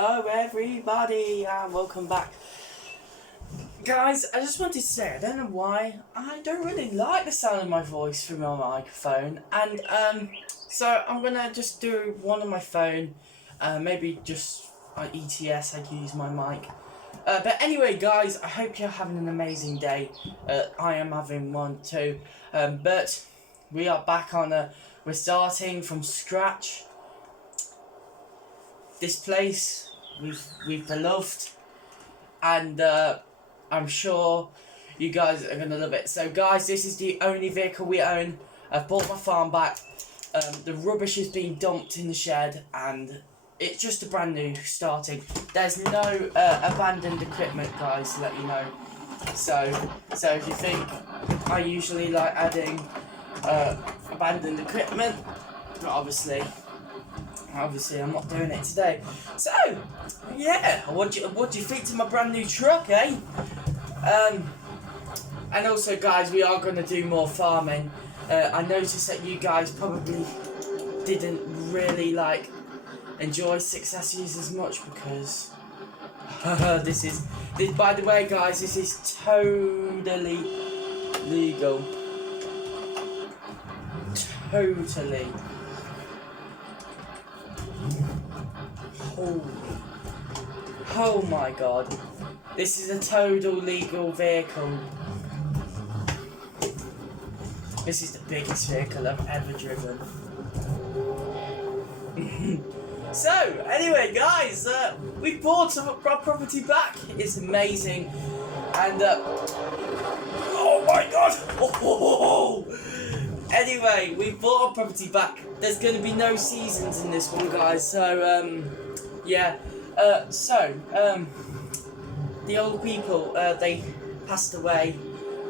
Hello everybody and welcome back. Guys, I just wanted to say, I don't know why, I don't really like the sound of my voice through my microphone, and so I'm gonna just do one on my phone, maybe just on ETS I use my mic. But anyway guys, I hope you're having an amazing day. I am having one too, but we are back on we're starting from scratch. This place we've beloved, and I'm sure you guys are gonna love it. So guys, this is the only vehicle we own. I've bought my farm back. The rubbish is being dumped in the shed, and it's just a brand new starting. There's no abandoned equipment, guys, to let you know. So if you think I usually like adding abandoned equipment, but obviously I'm not doing it today. So yeah, what do you think to my brand new truck, eh? And also guys, we are going to do more farming. I noticed that you guys probably didn't really enjoy successes as much because this by the way guys, this is totally legal. Totally. Oh my god. This is a total legal vehicle. This is the biggest vehicle I've ever driven. So, anyway guys, we bought our property back. It's amazing. And, oh my god! Oh. Anyway, we bought our property back. There's going to be no seasons in this one, guys. So, yeah. The old people, they passed away,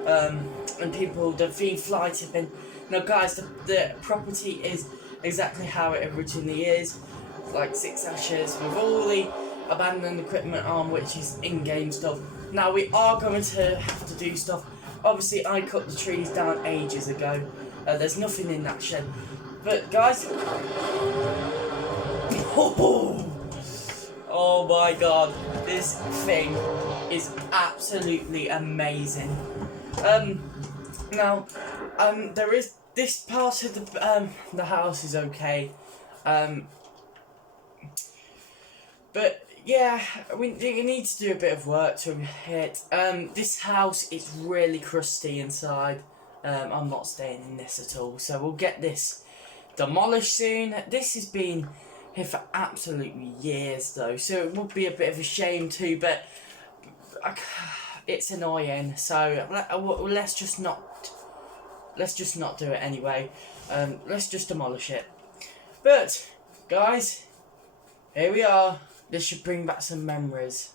and people, they've been fly tipping. Now, guys, the property is exactly how it originally is, like 6 ashes with all the abandoned equipment on, which is in-game stuff. Now, we are going to have to do stuff. Obviously, I cut the trees down ages ago. There's nothing in that shed. But, guys... Oh my god, this thing is absolutely amazing. Now, there is this part of the house is okay, but yeah, we need to do a bit of work to it. This house is really crusty inside. I'm not staying in this at all, so we'll get this demolished soon. This has been here for absolutely years though, so it would be a bit of a shame too, but it's annoying, so let's just not do it anyway. Let's just demolish it. But guys, here we are. This should bring back some memories.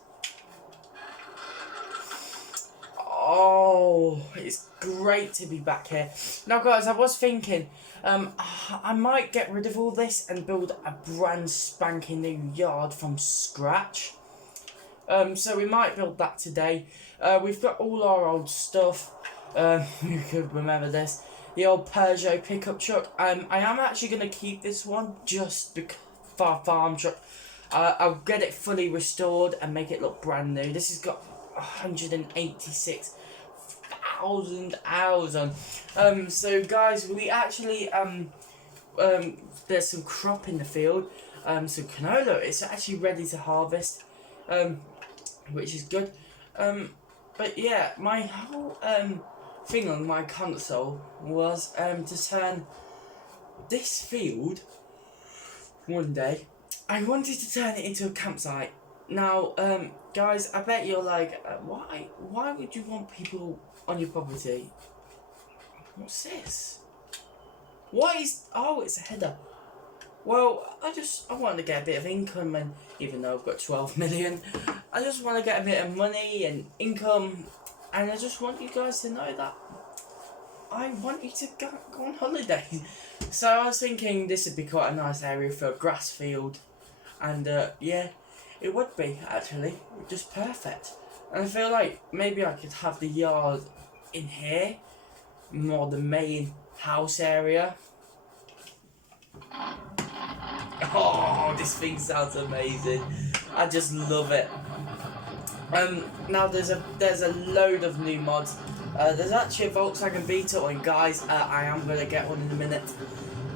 Oh, it's great to be back here. Now guys, I was thinking, I might get rid of all this and build a brand spanking new yard from scratch. So we might build that today. We've got all our old stuff. You could remember this. The old Peugeot pickup truck. I am actually going to keep this one just for a farm truck. I'll get it fully restored and make it look brand new. This has got 186,000 hours on. So guys, we actually there's some crop in the field, some canola. It's actually ready to harvest, which is good. But yeah, my whole thing on my console was to turn this field one day. I wanted to turn it into a campsite. Now, guys, I bet you're like, why would you want people on your property? What's this? What is... Oh, it's a header. Well, I wanted to get a bit of income, and even though I've got 12 million, I just want to get a bit of money and income, and I just want you guys to know that I want you to go on holiday. So I was thinking this would be quite a nice area for a grass field, and yeah, it would be actually just perfect. And I feel like maybe I could have the yard in here, more the main house area. Oh Oh, this thing sounds amazing. I just love it. Now there's a load of new mods. There's actually a Volkswagen Beetle, and guys, I am gonna get one in a minute.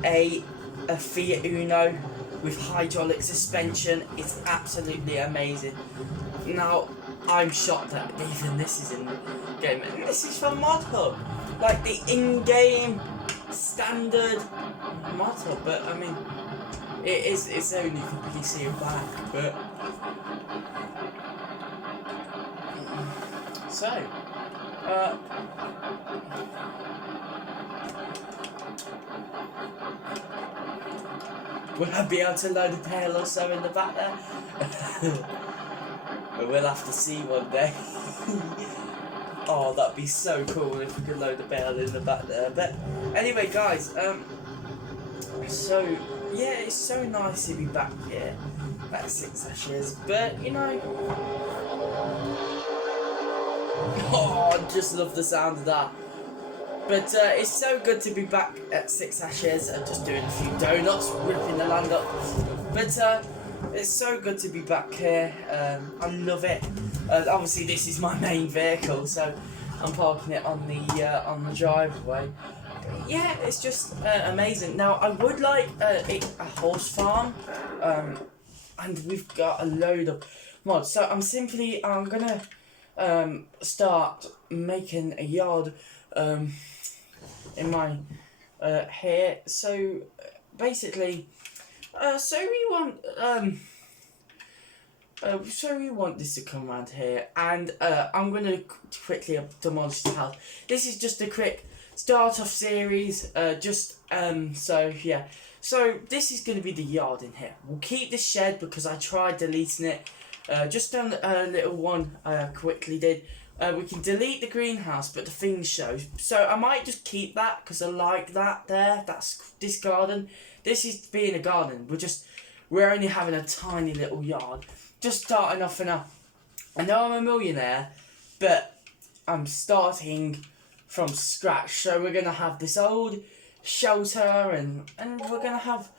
A Fiat Uno with hydraulic suspension. It's absolutely amazing. Now I'm shocked that even this is in the game, and this is from Mod Hub, like the in-game standard Mod Hub. But I mean, it's only for PC and Mac, but. So, will I be able to load a pail or so in the back there? We'll have to see one day. Oh, that'd be so cool if we could load a pail in the back there. But anyway, guys, so yeah, it's so nice to be back here at Six Ashes. But you know. Oh, I just love the sound of that. But it's so good to be back at Six Ashes and just doing a few donuts, ripping the land up. But it's so good to be back here. I love it. Obviously, this is my main vehicle, so I'm parking it on the driveway. But yeah, it's just amazing. Now, I would like a horse farm, and we've got a load of mods. So I'm gonna start making a yard in my here. So basically, so we want this to come around here, and I'm gonna quickly demolish the house. This is just a quick start off series. So yeah. So this is gonna be the yard in here. We'll keep the shed because I tried deleting it. Just done a little one I quickly did. We can delete the greenhouse, but the thing shows. So I might just keep that because I like that there. That's this garden. This is being a garden. We're only having a tiny little yard. Just starting off enough. I know I'm a millionaire, but I'm starting from scratch. So we're gonna have this old shelter, and we're gonna have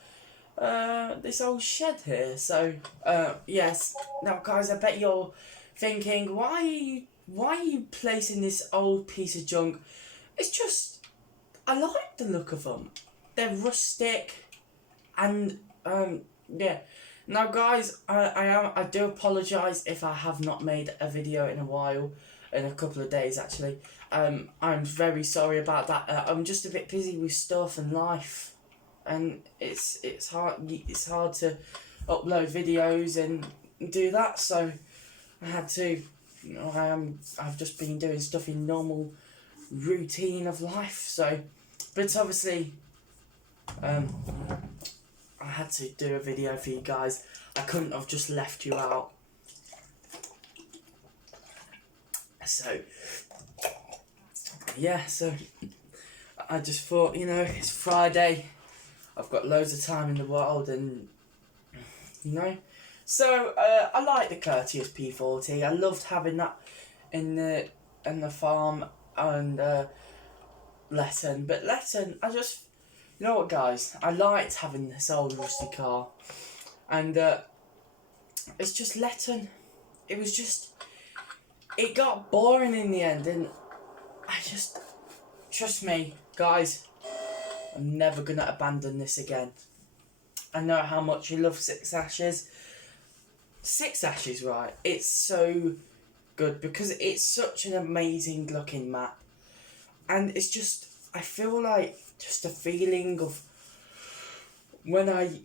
this old shed here. So yes. Now guys, I bet you're thinking, why are you placing this old piece of junk? It's just, I like the look of them. They're rustic, and yeah. Now guys, I do apologise if I have not made a video in a while, in a couple of days actually. I'm very sorry about that. I'm just a bit busy with stuff and life, and it's hard to upload videos and do that. So I had to. You know, I've just been doing stuff in normal routine of life. So, but obviously, I had to do a video for you guys. I couldn't have just left you out. So, yeah, so I just thought, you know, it's Friday. I've got loads of time in the world, and you know. So I like the Courteous P40. I loved having that in the farm and Letton. But Letton, you know what, guys? I liked having this old rusty car, and it's just Letton. It got boring in the end, and trust me, guys, I'm never gonna abandon this again. I know how much you love Six Ashes. Six Ashes, right? It's so good because it's such an amazing looking map, and it's just, I feel like just a feeling of when I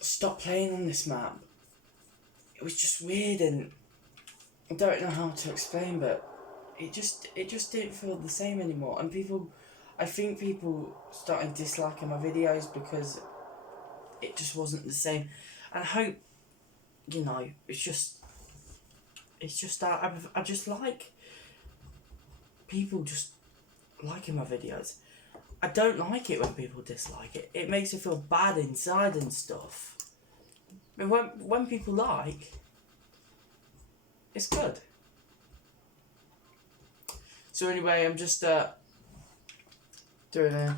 stopped playing on this map, it was just weird, and I don't know how to explain, but it just didn't feel the same anymore. And I think people started disliking my videos because it just wasn't the same. And I hope, you know, it's just that I just like people just liking my videos. I don't like it when people dislike it. It makes me feel bad inside and stuff. But when people like, it's good. So anyway, I'm just doing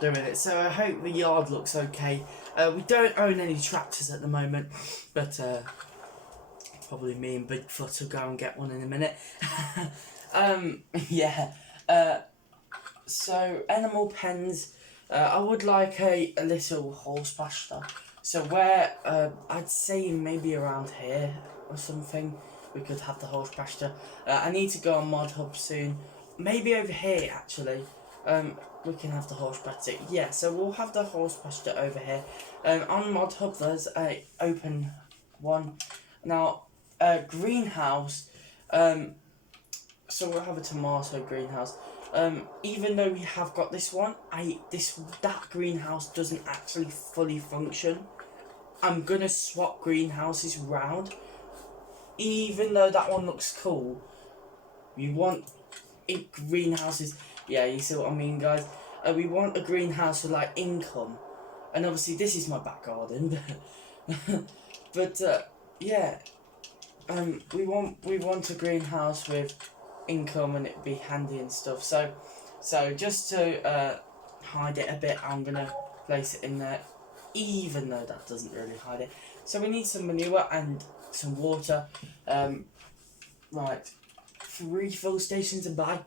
it. So I hope the yard looks okay. We don't own any tractors at the moment, but probably me and Bigfoot will go and get one in a minute. Yeah. So animal pens. I would like a little horse pasture. So where I'd say maybe around here or something, we could have the horse pasture. I need to go on Mod Hub soon. Maybe over here actually. We can have the horse pasture. Yeah, so we'll have the horse pasture over here. On Mod Hub there's a open one. Now, greenhouse. So we'll have a tomato greenhouse. Even though we have got this one, that greenhouse doesn't actually fully function. I'm gonna swap greenhouses round. Even though that one looks cool, we want greenhouses. Yeah, you see what I mean, guys. We want a greenhouse with like income, and obviously this is my back garden. But yeah, we want a greenhouse with income and it'd be handy and stuff. So just to hide it a bit, I'm gonna place it in there, even though that doesn't really hide it. So we need some manure and some water. Right, 3 fill stations to buy.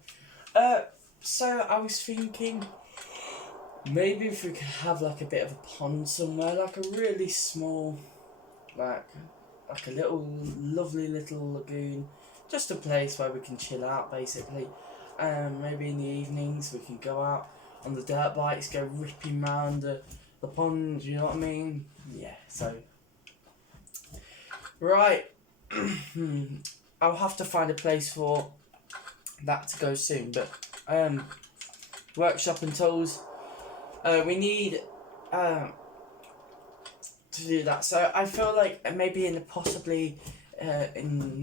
So I was thinking maybe if we could have like a bit of a pond somewhere, like a really small, like a little lovely little lagoon. Just a place where we can chill out, basically. Maybe in the evenings we can go out on the dirt bikes, go ripping round the pond, you know what I mean? Yeah, so... Right. I'll have to find a place for that to go soon, but... workshop and tools. We need... to do that. So I feel like maybe in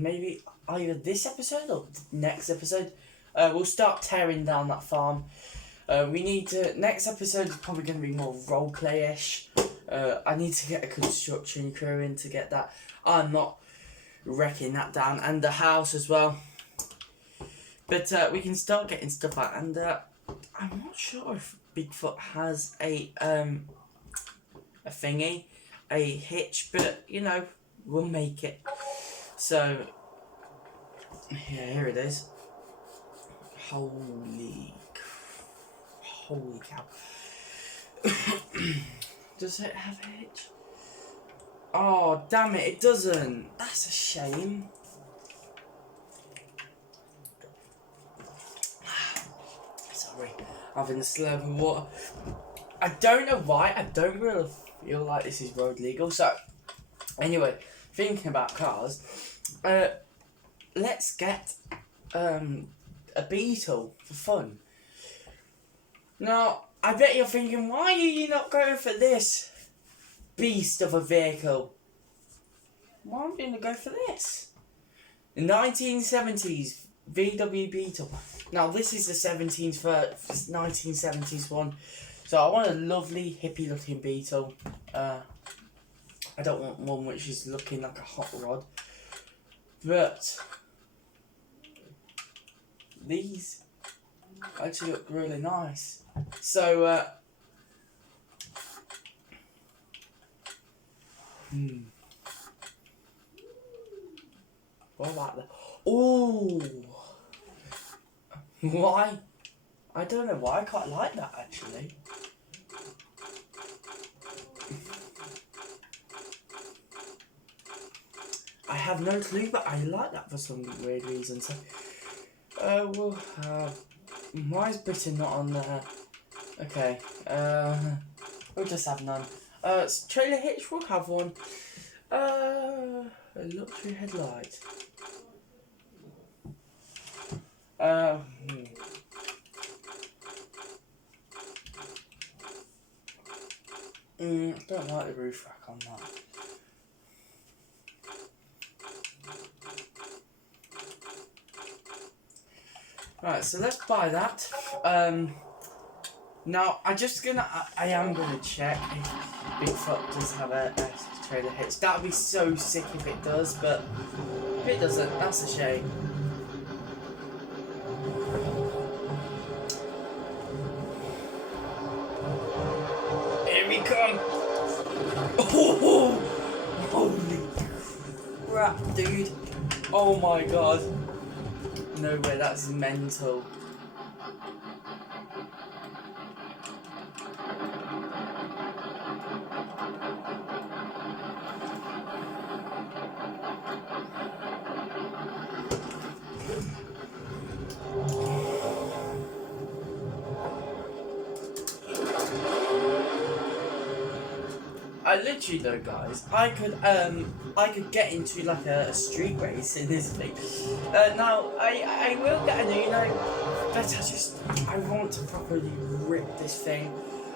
maybe either this episode or next episode, we'll start tearing down that farm. We need to. Next episode is probably going to be more roleplay-ish. I need to get a construction crew in to get that. I'm not wrecking that down, and the house as well. But we can start getting stuff out, and I'm not sure if Bigfoot has a thingy, a hitch, but you know, we'll make it. So yeah, here it is. Holy cow. Does it have a hitch? Oh damn it, it doesn't. That's a shame. Sorry, having a slurp of water. I don't know why, I don't really feel like this is road legal. So anyway, thinking about cars, let's get a Beetle for fun. Now, I bet you're thinking, why are you not going for this beast of a vehicle? Why am I going to go for this? The 1970s VW Beetle. Now, this is the 1970s one. So I want a lovely hippie looking Beetle. I don't want one which is looking like a hot rod. But these actually look really nice. So what about that? Oh, why? I don't know why I quite like that actually. I have no clue, but I like that for some weird reason. So we'll have. Why is Britain not on there? Okay. We'll just have none. Trailer hitch, we'll have one. A luxury headlight. Don't like the roof rack on that. Right, so let's buy that. Now I am gonna check if Bigfoot does have a trailer hitch. That'd be so sick if it does, but if it doesn't, that's a shame. Here we come. crap, dude. Oh my god. No way, that's mental. I literally though, guys, I could get into like a street race in this thing. Now I will get an Uno, but I want to properly rip this thing.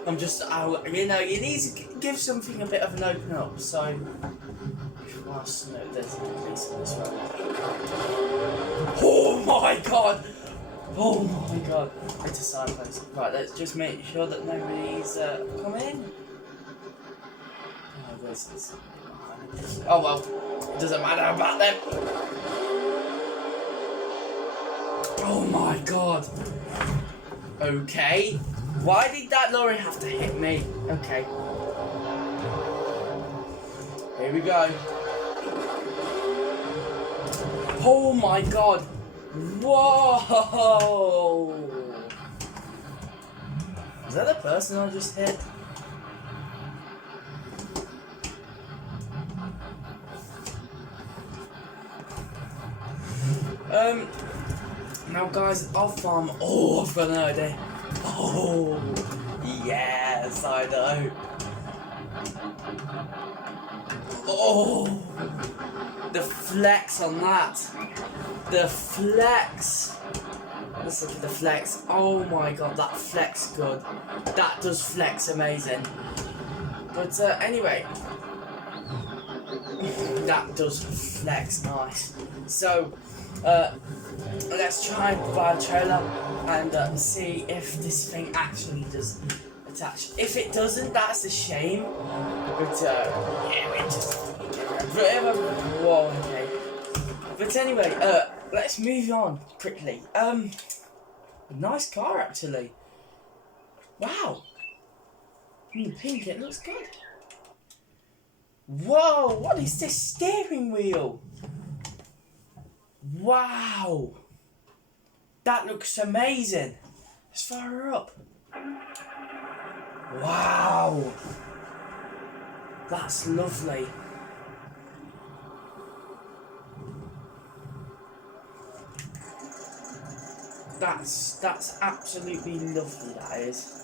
I'm just out, you know, you need to give something a bit of an open up. So, whilst no, there's no police on this road. Oh my god! Oh my god! It's a signpost. Right, let's just make sure that nobody's coming in. Oh well, it doesn't matter about them. Oh my god. Okay. Why did that lorry have to hit me? Okay. Here we go. Oh my god. Whoa. Is that the person I just hit? Now guys, I'll farm. Oh, I've got an idea. Oh, yes, I know. Oh, the flex on that. The flex. Let's look at the flex. Oh my god, that flex good. That does flex amazing. But anyway, that does flex nice. So, let's try and buy a trailer and see if this thing actually does attach. If it doesn't, that's a shame. But yeah, we just whoa, okay. But anyway, let's move on quickly. Nice car actually. Wow. Pink, it looks good. Whoa, what is this steering wheel? Wow. That looks amazing. Let's fire her up. Wow. That's lovely. That's absolutely lovely, that is.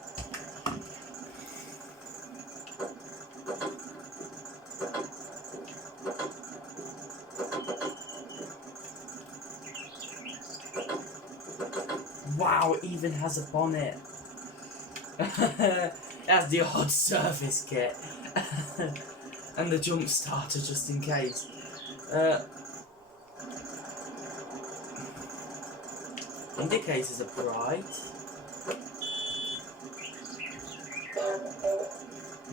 Wow, it even has a bonnet. It has the odd service kit. And the jump starter just in case. Indicators are bright.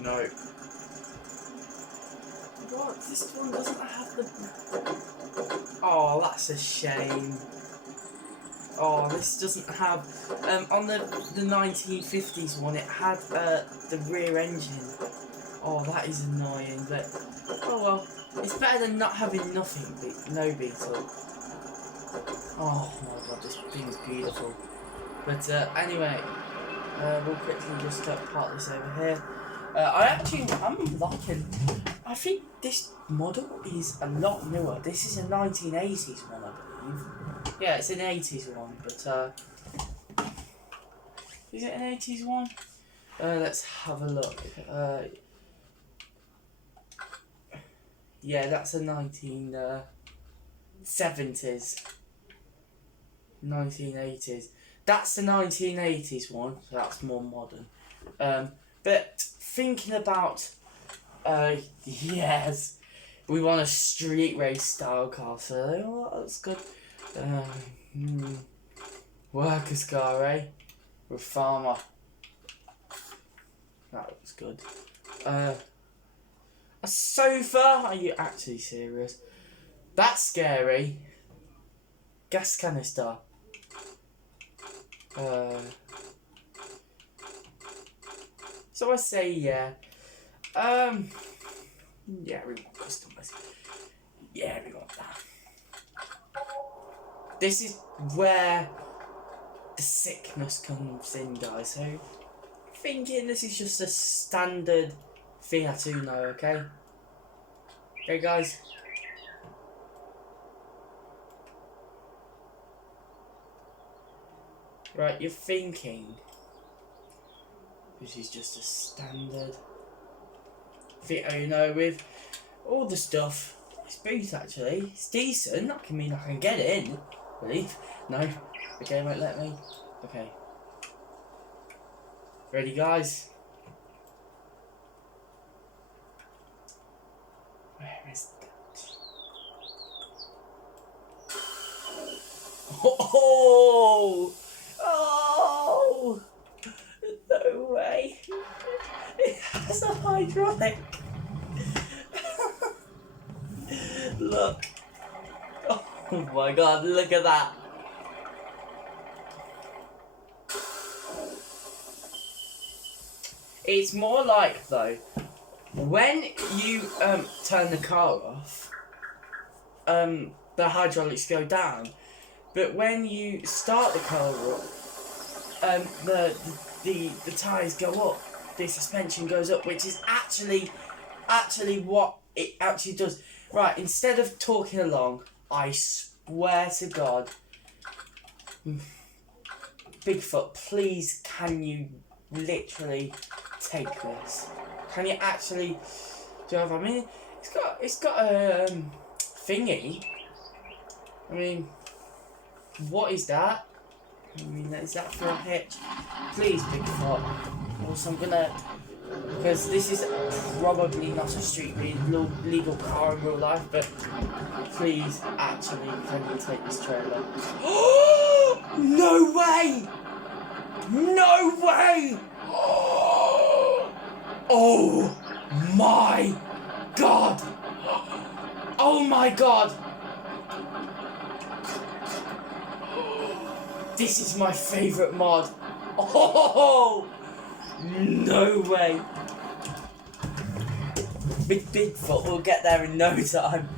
No. What? This one doesn't have the... Oh, that's a shame. Oh, this doesn't have... on the 1950s one, it had the rear engine. Oh, that is annoying, but... Oh well, it's better than not having nothing, no Beetle. Oh my god, this thing's beautiful. But anyway, we'll quickly just park this over here. I'm liking... I think this model is a lot newer. This is a 1980s one, I believe. Yeah, it's an 80s one, but is it an 80s one? Let's have a look. Yeah, that's a 1970s. 1980s. That's the 1980s one, so that's more modern. But thinking about, yes, we want a street race style car, so that's good. Workers car, eh? With farmer. That looks good. A sofa? Are you actually serious? That's scary. Gas canister. So I say yeah. Yeah, we want customers. Yeah, we got that. This is where the sickness comes in, guys. So, thinking this is just a standard Fiat Uno, okay? Okay, guys. Right, you're thinking this is just a standard Fiat Uno with all the stuff. It's boot actually. It's decent. I mean, I can get it in. Believe? No. Okay, won't let me. Okay. Ready, guys? Where is that? Oh! Oh! No way! It has a hydraulic. Look. Oh my god, look at that. It's more like, though, when you turn the car off, the hydraulics go down. But when you start the car up, the tyres go up. The suspension goes up, which is actually what it actually does. Right, instead of talking along, I swear to God, Bigfoot, please, can you literally take this? Can you actually drive? I mean, it's got a thingy. I mean, what is that? I mean, is that for a hitch? Please, Bigfoot. Also, I'm gonna, because this is probably not a street legal car in real life, but please, actually, can you take this trailer? No way! No way! Oh my god! Oh my god! This is my favourite mod. Oh no way! Bigfoot will get there in no time.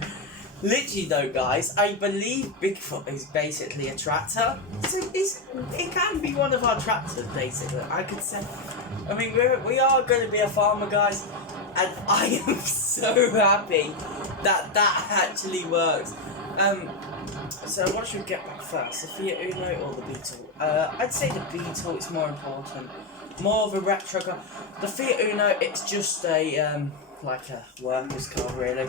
Literally though, guys, I believe Bigfoot is basically a tractor. So it can be one of our tractors, basically. I could say. I mean, we are going to be a farmer, guys, and I am so happy that actually works. So what should we get back first, the Fiat Uno or the Beetle? I'd say the Beetle is more important. More of a retro car. The Fiat Uno, it's just a like a worker's car, really.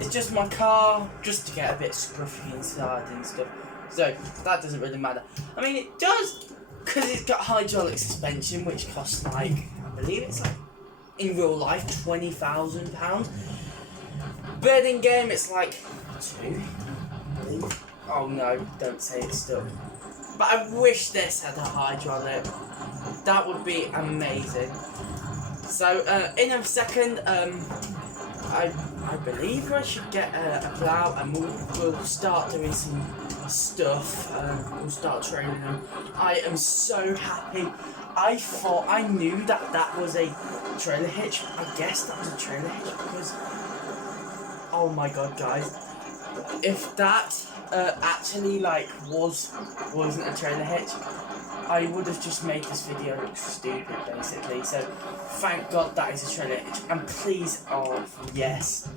It's just my car, just to get a bit scruffy inside and stuff. So that doesn't really matter. I mean, it does, because it's got hydraulic suspension, which costs like, I believe it's like, in real life, £20,000. But in game, it's like 2, I believe. Oh no, don't say it's stuck. But I wish this had a hydraulic. That would be amazing. So in a second, I believe I should get a plough, and we'll start doing some stuff. We'll start training them. I am so happy. I knew that was a trailer hitch. I guess that was a trailer hitch because, oh my god, guys, if that actually like wasn't a trailer hitch, I would have just made this video look stupid, basically. So thank God that is a trailer hitch. And please, oh yes,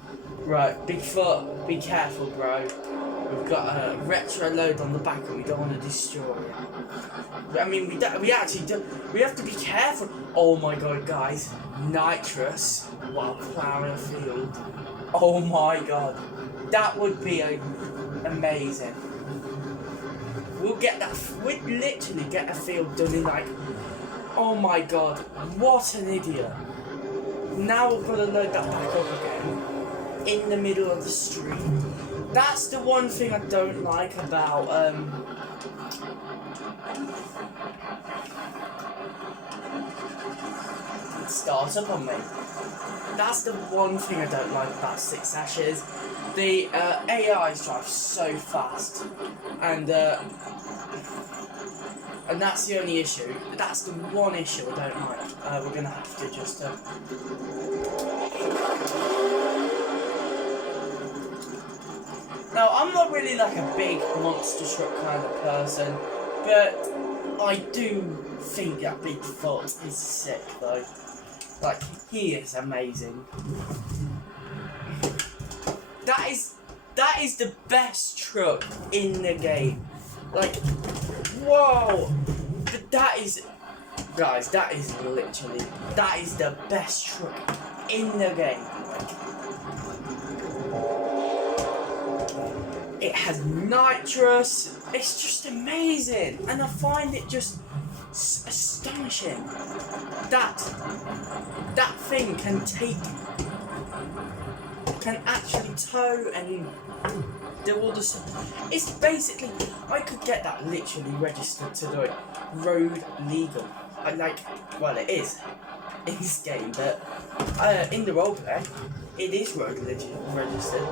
right, Bigfoot, be careful, bro. We've got a retro load on the back and we don't want to destroy it. I mean, we actually do. We have to be careful. Oh my god, guys, nitrous while ploughing a field. Oh my god, that would be amazing. We'd literally get a field done in like, oh my god, what an idiot. Now we're gonna load that back up again, in the middle of the street. That's the one thing I don't like about, start up on me. That's the one thing I don't like about Six Ashes. The AIs drive so fast, and that's the only issue. That's the one issue I don't like. We're gonna have to just Now, I'm not really like a big monster truck kind of person, but I do think that Bigfoot is sick though. Like, he is amazing. That is the best truck in the game. Like, whoa! But that is, guys, that is literally, that is the best truck in the game. It has nitrous. It's just amazing, and I find it just astonishing that that thing can actually tow and do all the stuff. It's basically, I could get that literally registered to the road legal. Well, it is in this game, but in the roleplay, it is road registered,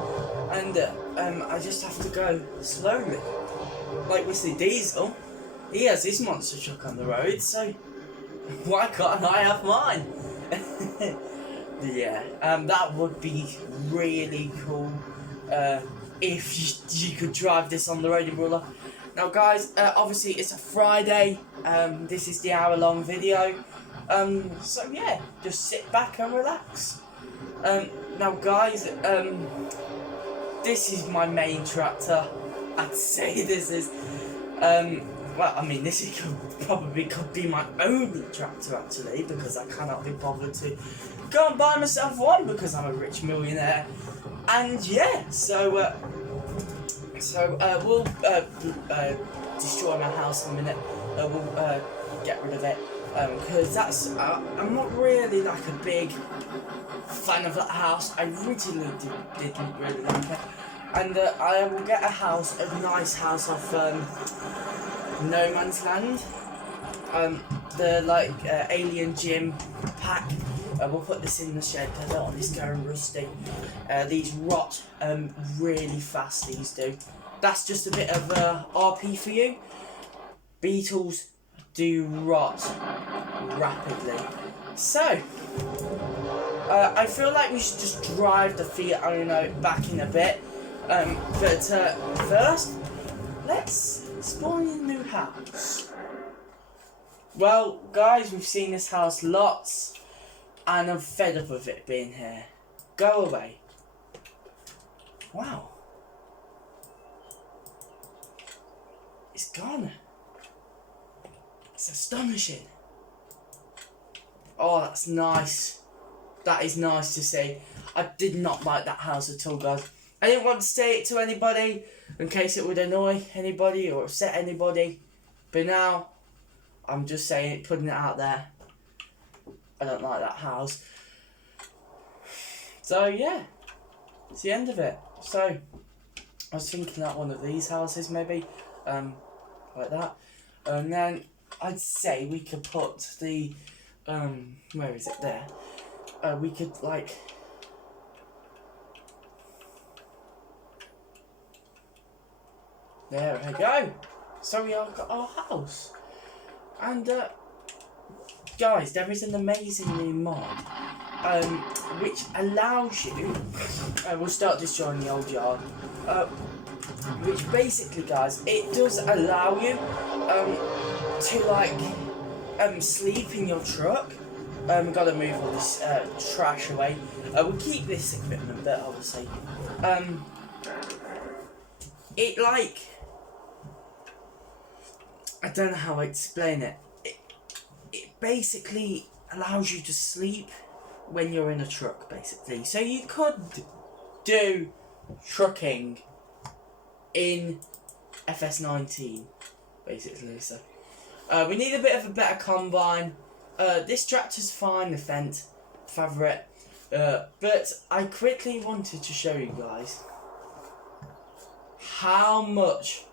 and I just have to go slowly. Like with the Diesel, he has his monster truck on the road, so why can't I have mine? Yeah, that would be really cool if you could drive this on the road in real life. Now, guys, obviously it's a Friday. This is the hour-long video. So yeah, just sit back and relax. Now, guys, this is my main tractor. I'd say this is, well, I mean, this probably could be my only tractor actually, because I cannot be bothered to go and buy myself one because I'm a rich millionaire. And yeah, so we'll destroy my house in a minute. We'll get rid of it because that's I'm not really like a big fan of that house. I originally didn't really like it, and I will get a nice house off No Man's Land. The like Alien Gym pack. We'll put this in the shed because I don't want this going rusty. These rot really fast, these do. That's just a bit of RP for you. Beetles do rot rapidly. So, I feel like we should just drive the Fiat Uno back in a bit. But first, let's spawn in a new house. Well, guys, we've seen this house lots. And I'm fed up of it being here. Go away. Wow. It's gone. It's astonishing. Oh, that's nice. That is nice to see. I did not like that house at all, guys. I didn't want to say it to anybody in case it would annoy anybody or upset anybody. But now, I'm just saying it, putting it out there. I don't like that house. So yeah, it's the end of it. So I was thinking that one of these houses maybe, like that. And then I'd say we could put the, where is it there? We could like, there we go. So we have got our house. And guys, there is an amazing new mod, which allows you, we'll start destroying the old yard, which basically, guys, it does allow you to like sleep in your truck. We've got to move all this trash away. We'll keep this equipment, but obviously, it like, I don't know how to explain it. It basically allows you to sleep when you're in a truck, basically. So you could do trucking in FS19, basically. So we need a bit of a better combine. This tractor's fine, the Fendt favourite. But I quickly wanted to show you guys how much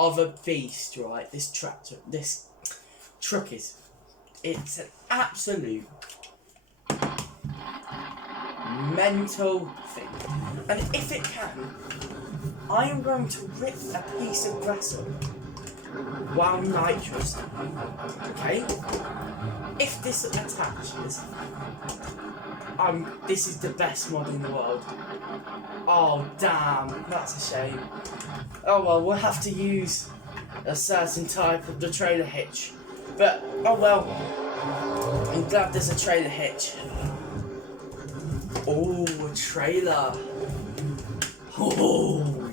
of a beast, right, this truck is. It's an absolute mental thing. And if it can, I am going to rip a piece of glass up while nitrous, okay? If this attaches, this is the best mod in the world. Oh damn, that's a shame. Oh well, we'll have to use a certain type of the trailer hitch. But oh well, I'm glad there's a trailer hitch. Oh, a trailer. Oh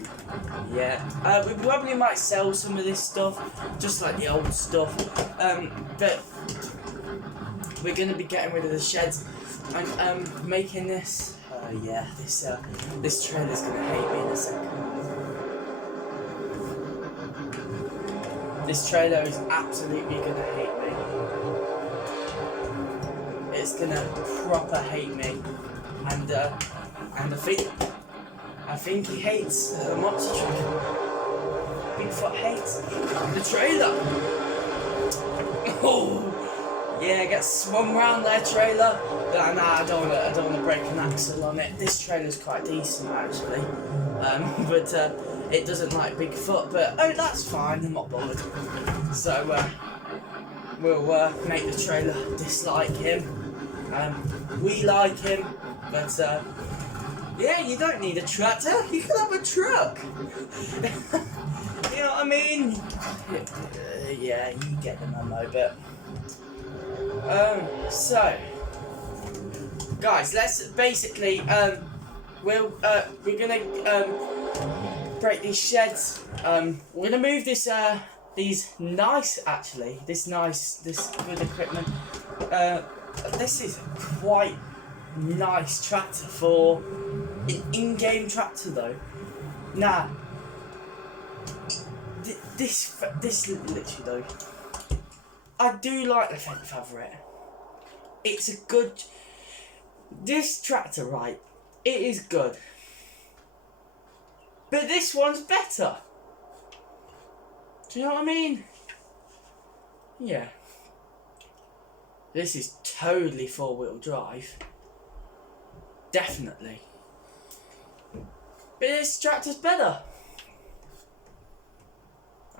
yeah. We probably might sell some of this stuff, just like the old stuff. But we're gonna be getting rid of the sheds and making this. Yeah, this trailer's gonna hate me in a second. This trailer is absolutely gonna hate me. It's gonna proper hate me, and I think he hates the monster truck. Bigfoot hates the trailer. Oh. Yeah, get swung round there, trailer. Nah, I don't want to break an axle on it. This trailer's quite decent actually, but it doesn't like Bigfoot. But oh, that's fine. I'm not bothered. So we'll make the trailer dislike him. We like him, but yeah, you don't need a tractor. You can have a truck. You know what I mean? Yeah, you get the memo, but. So, guys, let's basically, we're gonna, break these sheds. We're gonna move this, this good equipment. This is quite nice tractor for an in-game tractor though. Nah, this literally though. I do like the Fendt Favorite. It's a good. This tractor, right? It is good. But this one's better. Do you know what I mean? Yeah. This is totally four-wheel drive. Definitely. But this tractor's better.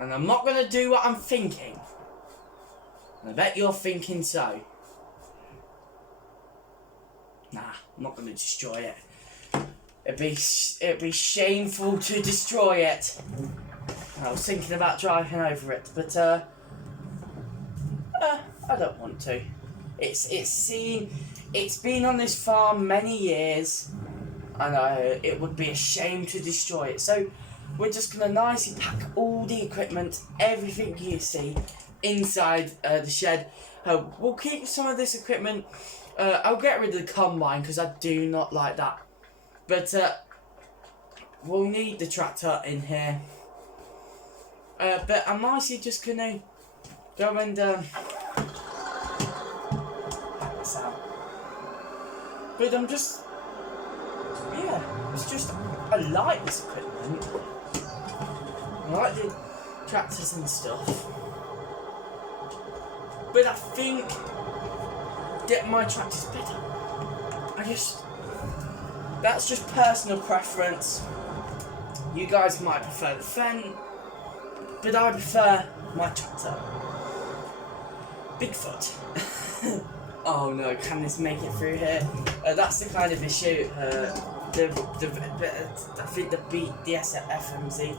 And I'm not going to do what I'm thinking. I bet you're thinking so. Nah, I'm not going to destroy it. It'd be shameful to destroy it. I was thinking about driving over it, but I don't want to. It's been on this farm many years, and it would be a shame to destroy it. So we're just gonna nicely pack all the equipment, everything you see, inside the shed. We'll keep some of this equipment. I'll get rid of the combine because I do not like that. But we'll need the tractor in here. But I'm nicely just gonna go and pack this out. But I'm just, yeah, it's just, I like this equipment. I like the tractors and stuff. But I think that my tractor's better. That's just personal preference. You guys might prefer the Fendt, but I prefer my tractor. Bigfoot. Oh no, can this make it through here? That's the kind of issue. I think the FMZ,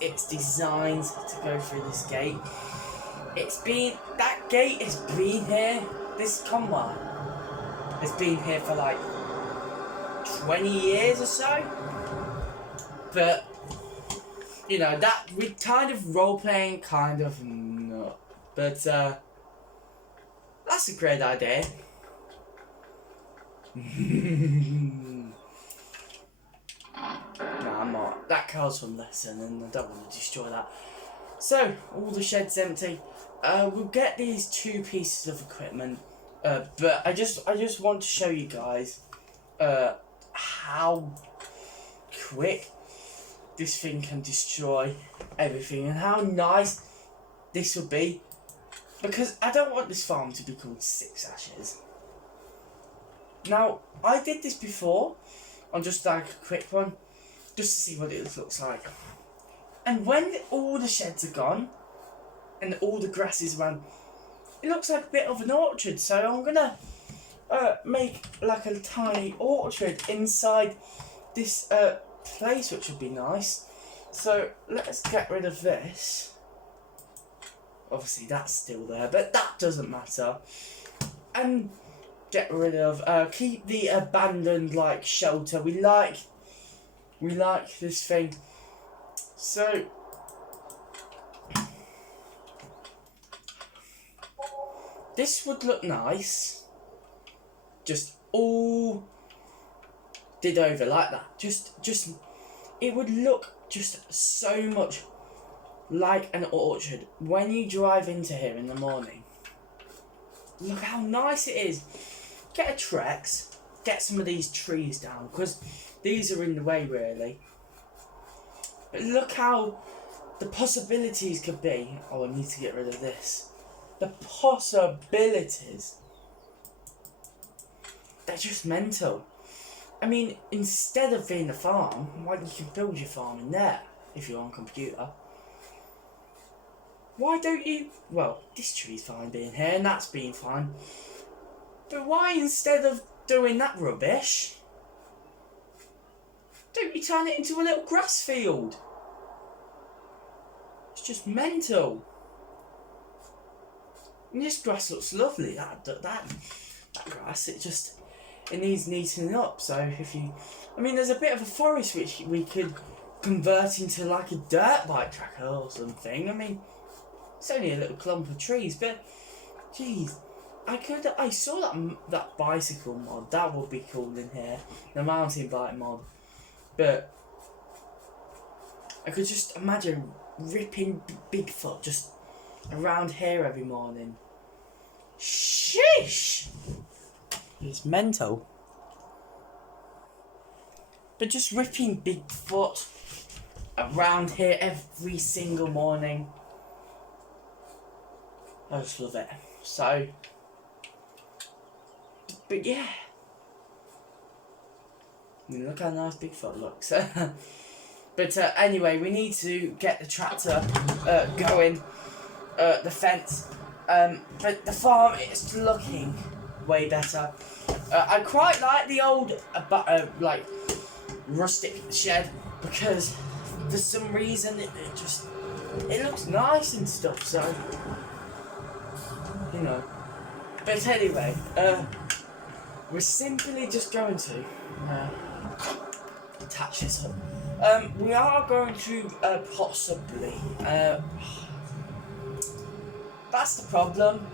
it's designed to go through this gate. That gate has been here. This combine has been here for like 20 years or so. But you know that we kind of role playing, kind of not. But that's a great idea. No, I'm not. That car's from lesson, and I don't want to destroy that. So all the shed's empty. We'll get these two pieces of equipment, but I just want to show you guys how quick this thing can destroy everything and how nice this would be, because I don't want this farm to be called Six Ashes. Now, I did this before on just like a quick one, just to see what it looks like. And when all the sheds are gone and all the grass is around, it looks like a bit of an orchard. So I'm gonna make like a tiny orchard inside this place, which would be nice. So let's get rid of this. Obviously that's still there, but that doesn't matter. And get rid of, keep the abandoned like shelter. We like this thing. So this would look nice. Just all did over like that. Just it would look just so much like an orchard when you drive into here in the morning. Look how nice it is. Get a Trex, get some of these trees down, because these are in the way really. But look how the possibilities could be. Oh, I need to get rid of this. The possibilities. They're just mental. I mean, instead of being a farm, why don't you build your farm in there if you're on computer? Why don't you... Well, this tree's fine being here and that's being fine. But why, instead of doing that rubbish, don't you turn it into a little grass field? It's just mental. And this grass looks lovely. That grass, it needs neatening up. So if you, I mean, there's a bit of a forest which we could convert into like a dirt bike track or something. I mean, it's only a little clump of trees, but geez, I saw that bicycle mod. That would be cool in here, the mountain bike mod. But I could just imagine ripping Bigfoot just around here every morning. Sheesh! It's mental. But just ripping Bigfoot around here every single morning. I just love it. So, but yeah. I mean, look how nice Bigfoot looks. But anyway, we need to get the tractor going, the fence. But the farm is looking way better. I quite like the old like rustic shed, because for some reason it looks nice and stuff. So you know. But anyway, we're simply just going to attach this up. We are going to possibly. That's the problem.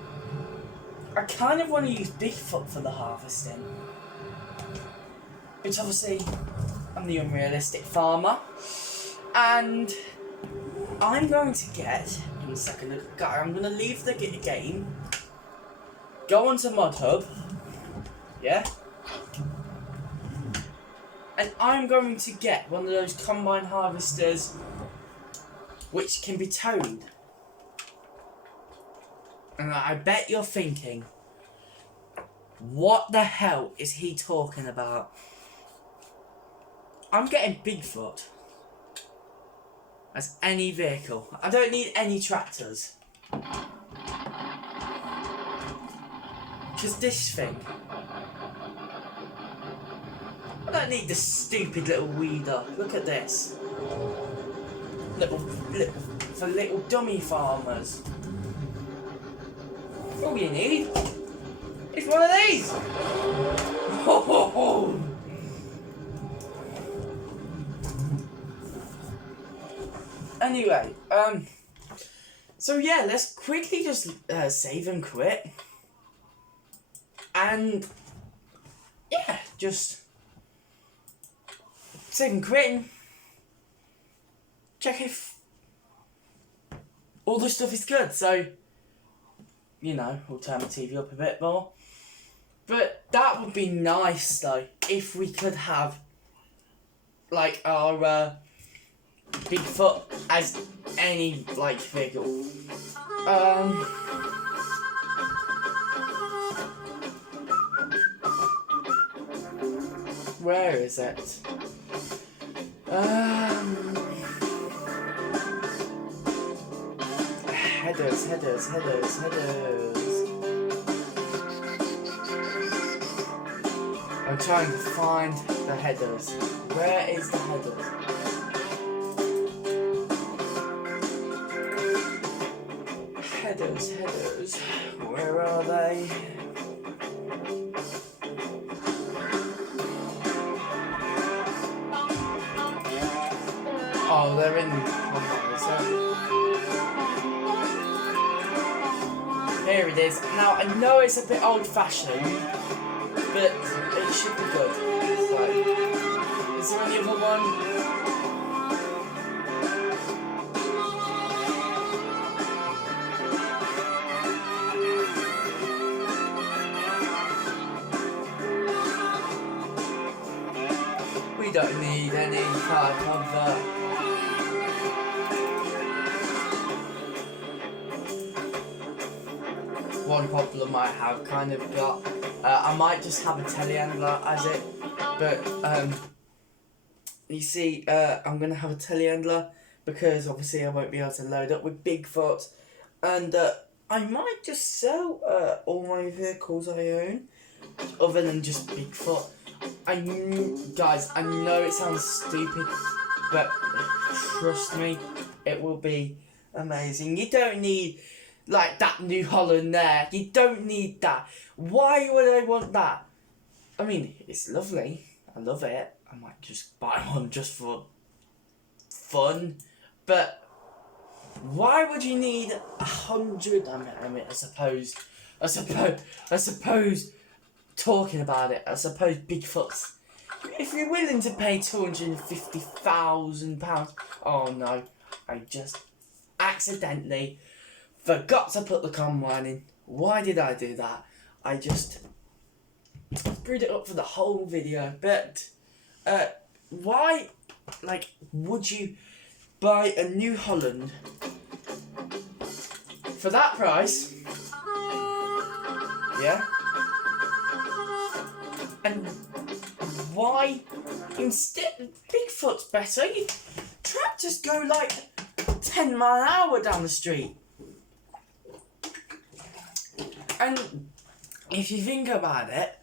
I kind of want to use Bigfoot for the harvesting. But obviously, I'm the unrealistic farmer. And I'm going to get... In a second, I'm going to leave the game. Go onto ModHub. Yeah? And I'm going to get one of those combine harvesters which can be towed. And I bet you're thinking, what the hell is he talking about? I'm getting Bigfoot as any vehicle. I don't need any tractors. Because this thing, I don't need the stupid little weeder. Look at this. For little dummy farmers. All you need is one of these. Anyway, so yeah, let's quickly just save and quit. And yeah, just save and quitting. Check if all the stuff is good. So, you know, we'll turn the TV up a bit more. But that would be nice though, if we could have like our Bigfoot as any like vehicle. Where is it? Headers. I'm trying to find the headers. Where is the headers? Headers. Where are they? Oh, they're in. Here it is. Now I know it's a bit old-fashioned, but it should be good. So, is there any other one? We don't need any type of one problem I have kind of got. I might just have a telehandler as it, but you see, I'm gonna have a telehandler because obviously I won't be able to load up with Bigfoot, and I might just sell all my vehicles I own, other than just Bigfoot. Guys, I know it sounds stupid, but trust me, it will be amazing. You don't need like that New Holland there. You don't need that. Why would I want that? I mean, it's lovely. I love it. I might just buy one just for fun. But why would you need 100? I mean, I suppose. Talking about it, I suppose Bigfoot's. If you're willing to pay £250,000, oh no, I just accidentally forgot to put the combine in. Why did I do that? I just screwed it up for the whole video. But why, like, would you buy a New Holland for that price? Yeah. And why instead Bigfoot's better? Tractors go like 10 mile an hour down the street. And if you think about it,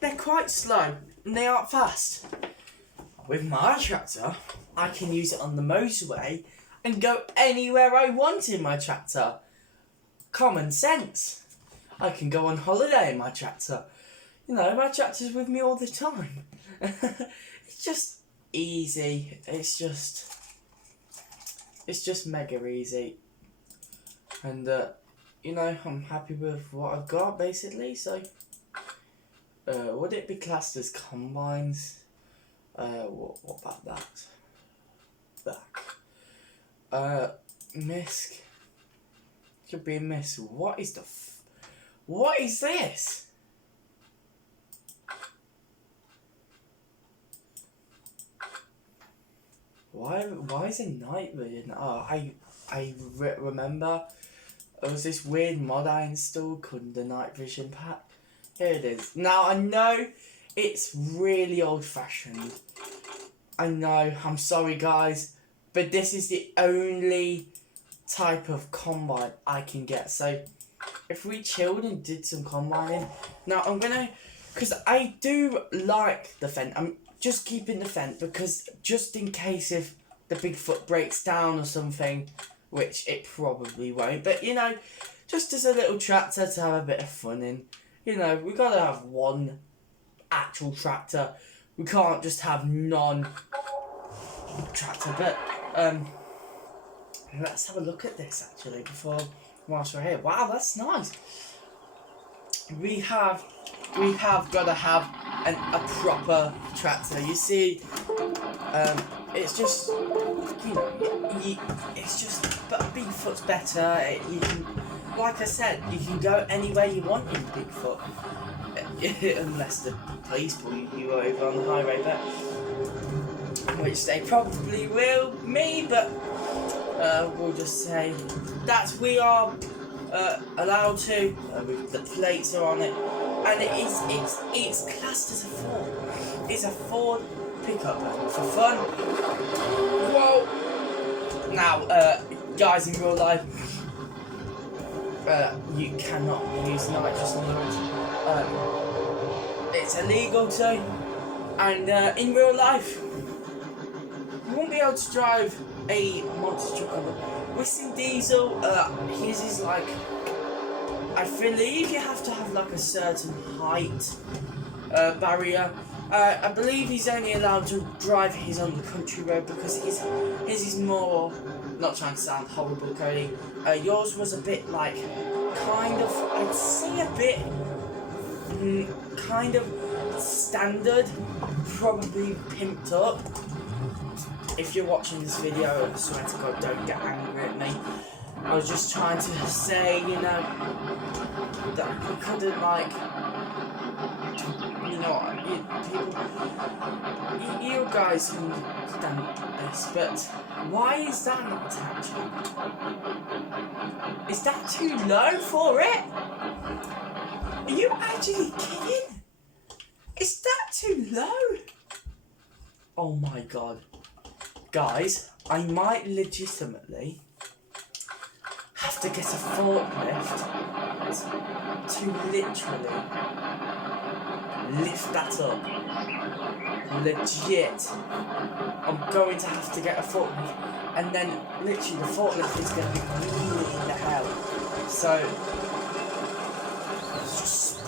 they're quite slow and they aren't fast. With my tractor, I can use it on the motorway and go anywhere I want in my tractor. Common sense. I can go on holiday in my tractor. You know, my tractor's with me all the time. It's just easy. It's just mega easy. And, you know, I'm happy with what I've got, basically. So, would it be classed as combines? What about that? Back. Misc. Could be a miss. What is what is this? Why is it night vision? Oh, I remember there was this weird mod I installed called the night vision pack. Here it is. Now I know it's really old fashioned. I know, I'm sorry guys, but this is the only type of combine I can get. So if we chilled and did some combining, now I'm gonna, because I do like the Fendt. I'm just keeping the Fendt because just in case if the Bigfoot breaks down or something, which it probably won't, but you know, just as a little tractor to have a bit of fun in. You know, we gotta have one actual tractor. We can't just have non-tractor. But let's have a look at this actually whilst we're here. Wow, that's nice. We have gotta have a proper tractor. You see, it's just, you know, it's just, but Bigfoot's better. You can, like I said, you can go anywhere you want in Bigfoot, unless the police pull you over on the highway, but which they probably will me, but we'll just say that we are allowed to. The plates are on it, and it's classed as a Ford. It's a Ford pickup for fun. Whoa! Now, guys, in real life, you cannot use nitrous on the roads. it's illegal to, and in real life, you won't be able to drive a monster truck on the Whistling Diesel. His is like, I believe you have to have like a certain height barrier. I believe he's only allowed to drive his on the country road because his is more, not trying to sound horrible, Cody. Yours was a bit like, kind of, I'd say a bit, kind of standard, probably pimped up. If you're watching this video, I swear to God, don't get angry at me. I was just trying to say, you know, that you couldn't like, you know, you guys can stand this, but why is that not attaching? Is that too low for it? Are you actually kidding? Is that too low? Oh my God. Guys, I might legitimately have to get a forklift to literally lift that up. Legit. I'm going to have to get a forklift, and then literally the forklift is going to be really the hell. So let's just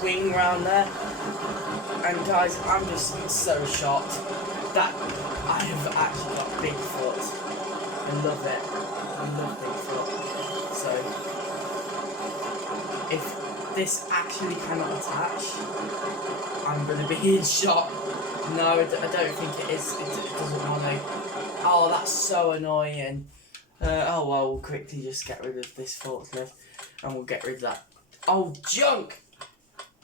swing around there. And guys, I'm just so shocked that I have actually got Bigfoot. I love it. I love Bigfoot. So if this actually cannot attach, I'm going to be in shock. No, I don't think it is. It doesn't want to. Oh, that's so annoying. Oh well, we'll quickly just get rid of this forklift, and we'll get rid of that. Oh, junk!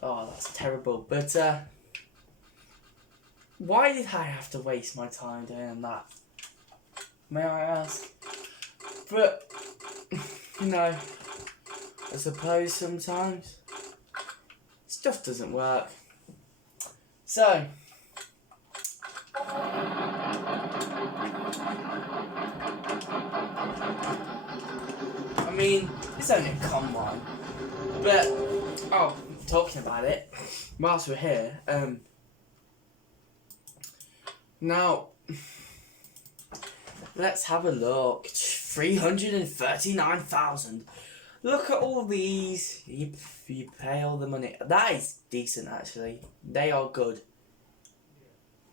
Oh, that's terrible. But why did I have to waste my time doing that? May I ask? But you know, I suppose sometimes stuff doesn't work. So I mean, it's only a combine, but oh, talking about it, whilst we're here, now let's have a look. 339,000. Look at all these. You pay all the money. That is decent, actually. They are good.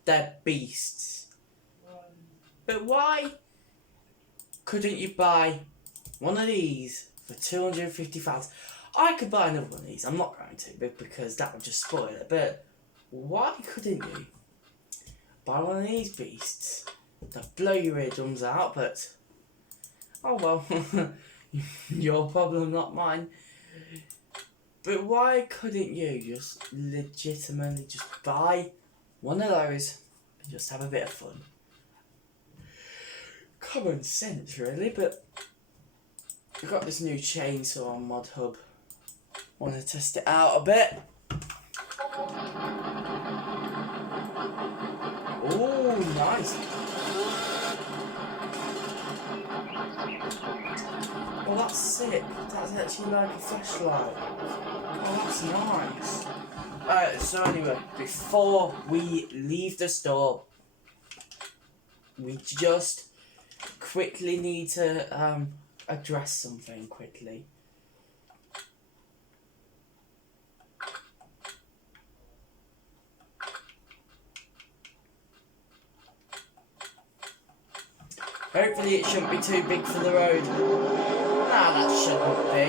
They're beasts. But why couldn't you buy one of these for 250,000? I could buy another one of these. I'm not going to, because that would just spoil it. But why couldn't you buy one of these beasts? They'll blow your eardrums out, but oh well. Your problem, not mine. But why couldn't you just legitimately just buy one of those and just have a bit of fun? Common sense, really, but I've got this new chainsaw on Mod Hub. Want to test it out a bit. Oh, nice. Oh, that's sick. That's actually like a flashlight. Oh, that's nice. So anyway, before we leave the store, we just quickly need to address something quickly. Hopefully it shouldn't be too big for the road. Nah, that shouldn't be.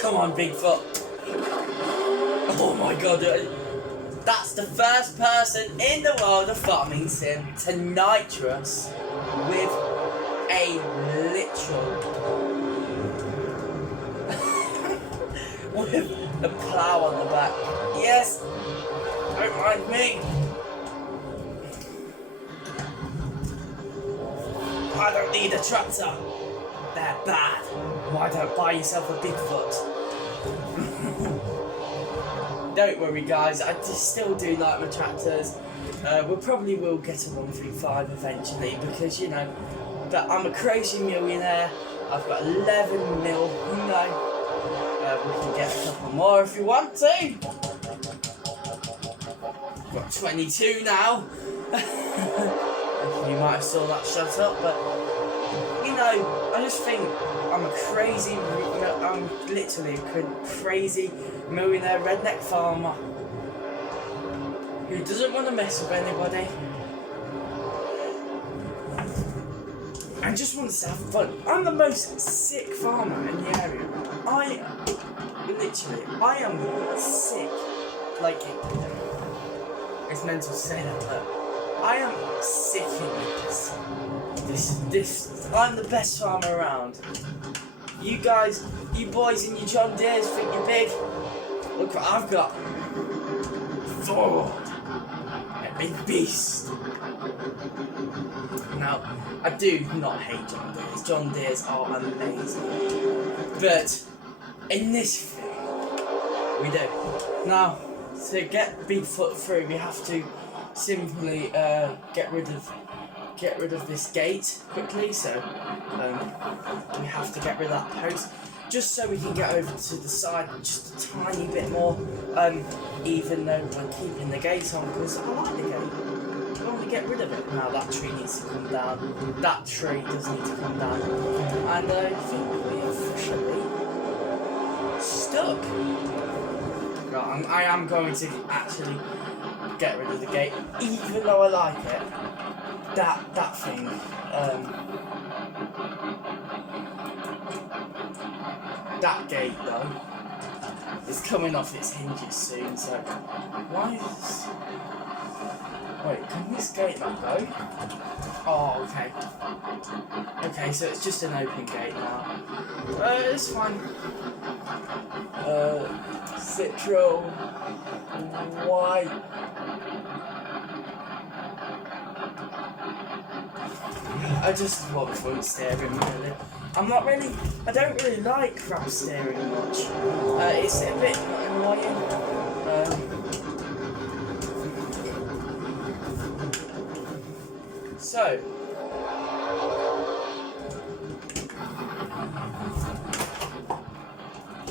Come on, Bigfoot. Oh my God. That's the first person in the world of farming sim to nitrous with a literal with a plough on the back. Yes, don't mind me. I don't need a tractor. They're bad. Why don't buy yourself a Bigfoot? Don't worry, guys. I just still do like my tractors. We probably will get a 135 eventually because, you know, that I'm a crazy millionaire. I've got 11 mil, you know. We can get a couple more if you want to. I've got 22 now. You might have saw that shut up, but you know, I just think I'm literally a crazy millionaire redneck farmer who doesn't want to mess with anybody and just wants to have fun. I'm the most sick farmer in the area. I am sick. Like, it's mental to say that, but I am sick of this. I'm the best farmer around. You guys, you boys in your John Deeres think you're big. Look what I've got. Ford. A big beast. Now, I do not hate John Deeres. John Deeres are amazing. But in this film, we do. Now, to get Bigfoot through, we have to simply get rid of this gate quickly. So we have to get rid of that post, just so we can get over to the side just a tiny bit more. Even though we're keeping the gate on, because I like the gate. I want to get rid of it. Now that tree needs to come down. That tree does need to come down. And I think we're officially stuck. Right, I am going to actually get rid of the gate, even though I like it. That thing. That gate though is coming off its hinges soon. So why is? Wait, can this gate not go? Oh, okay. Okay, so it's just an open gate now. It's fine. Citro. Why? I just want front steering really. I don't really like crap steering much. It's a bit annoying. So,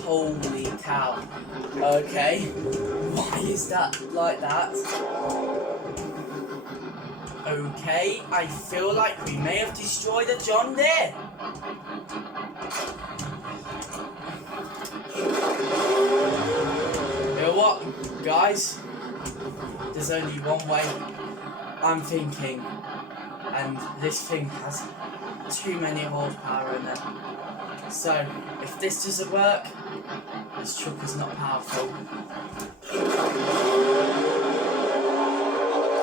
holy cow. Okay, why is that like that? Okay, I feel like we may have destroyed a John Deere. You know what, guys? There's only one way. I'm thinking, and this thing has too many horsepower in it. So, if this doesn't work, this truck is not powerful.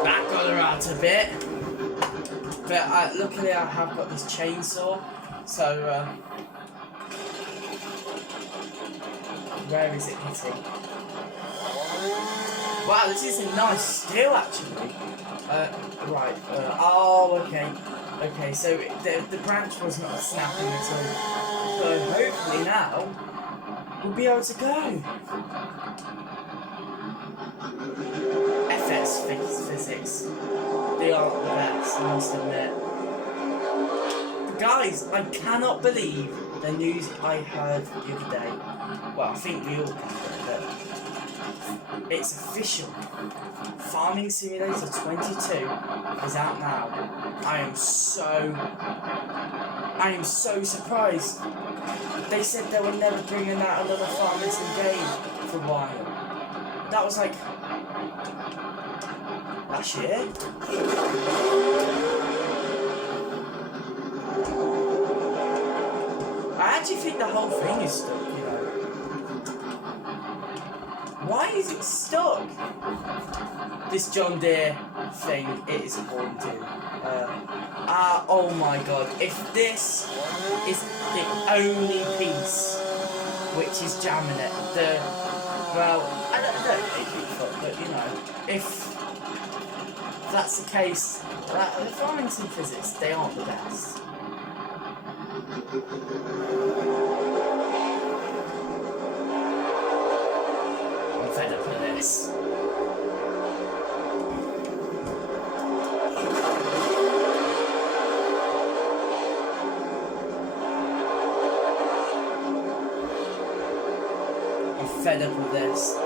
That got her out a bit, but luckily I have got this chainsaw, so where is it hitting? Wow, this is a nice steel actually. Right, oh okay, so the branch was not snapping at all, so hopefully now we'll be able to go. FS physics, they are the best, I must admit. But guys, I cannot believe the news I heard the other day. Well, I think we all can, but it's official. Farming Simulator 22 is out now. I am so surprised. They said they were never bringing out another Farming Sim game for a while. That was like last year. I actually think the whole thing is stuck, you know. Why is it stuck? This John Deere thing, it is haunted. Oh my god, if this is the only piece which is jamming it, well, I don't hate Bigfoot, but you know, if that's the case, the Farming Sim physics, they aren't the best. I'm fed up with this. fed up with this.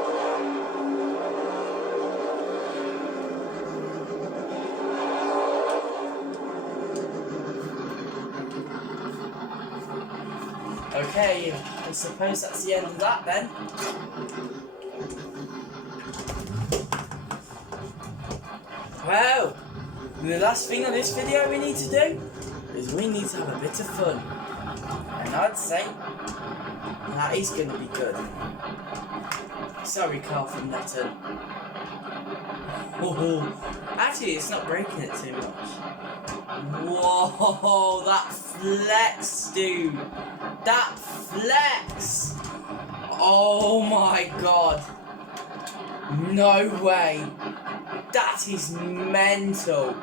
Okay, I suppose that's the end of that then. Well, the last thing on this video we need to do is we need to have a bit of fun. And I'd say that is going to be good. Sorry, Carl from Netton. Oh, actually, it's not breaking it too much. Whoa, that flex, dude. That flex. Oh my god. No way. That is mental.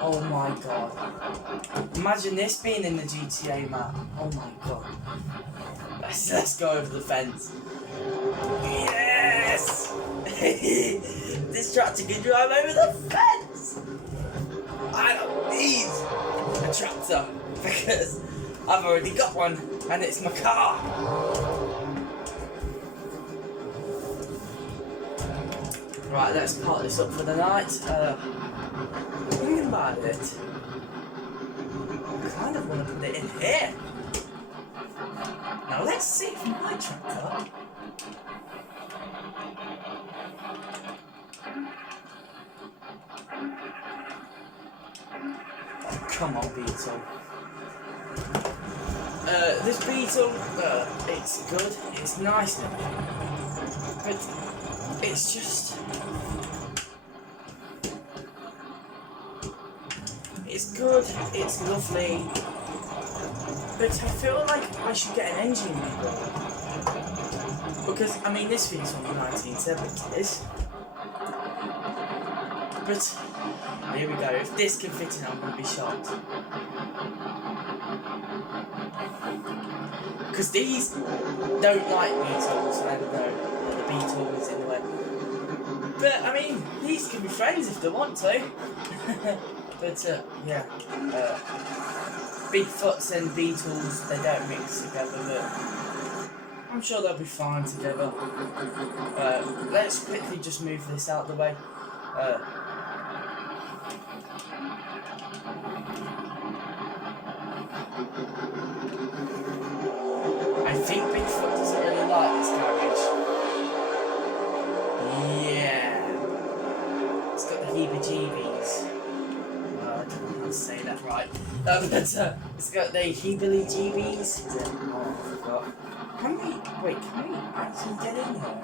Oh my god. Imagine this being in the GTA map. Oh my god. Let's go over the fence. Yes! This tractor can drive over the fence! I don't need a tractor because I've already got one and it's my car. Right, let's park this up for the night. Thinking about it, I kind of want to put it in here. Now let's see if my tractor. Oh, come on, Beetle. This Beetle, it's good, it's nice now, but it's just, it's good, it's lovely, but I feel like I should get an engine rebuild, because, I mean, this thing's from the 1970s, but, here we go, if this can fit in, I'm going to be shocked. Because these don't like Beetles, I know the Beetle is in the way. But, I mean, these can be friends if they want to. But, yeah. Bigfoots and Beetles, they don't mix together, but I'm sure they'll be fine together. Let's quickly just move this out of the way. I think Bigfoot doesn't really like this garage. Yeah. It's got the heebie-jeebies. I don't know how to say that right. But it's got the heebie-jeebies. Oh, I forgot. Can we actually get in here?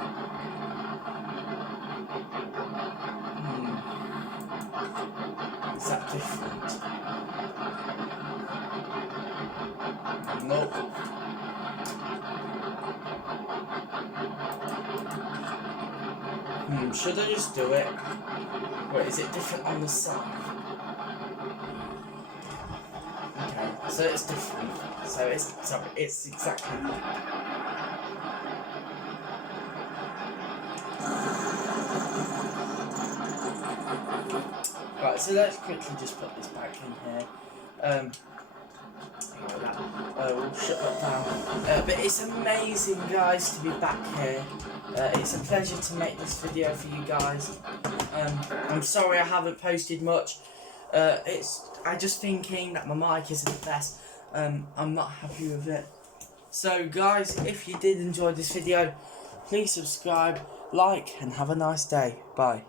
Is that different? Nope. Should I just do it? Wait, is it different on the side? Okay, so it's different. So it's exactly. Right, so let's quickly just put this back in here. We'll shut that down. But it's amazing, guys, to be back here. It's a pleasure to make this video for you guys. I'm sorry I haven't posted much. I'm just thinking that my mic isn't the best. I'm not happy with it. So, guys, if you did enjoy this video, please subscribe, like, and have a nice day. Bye.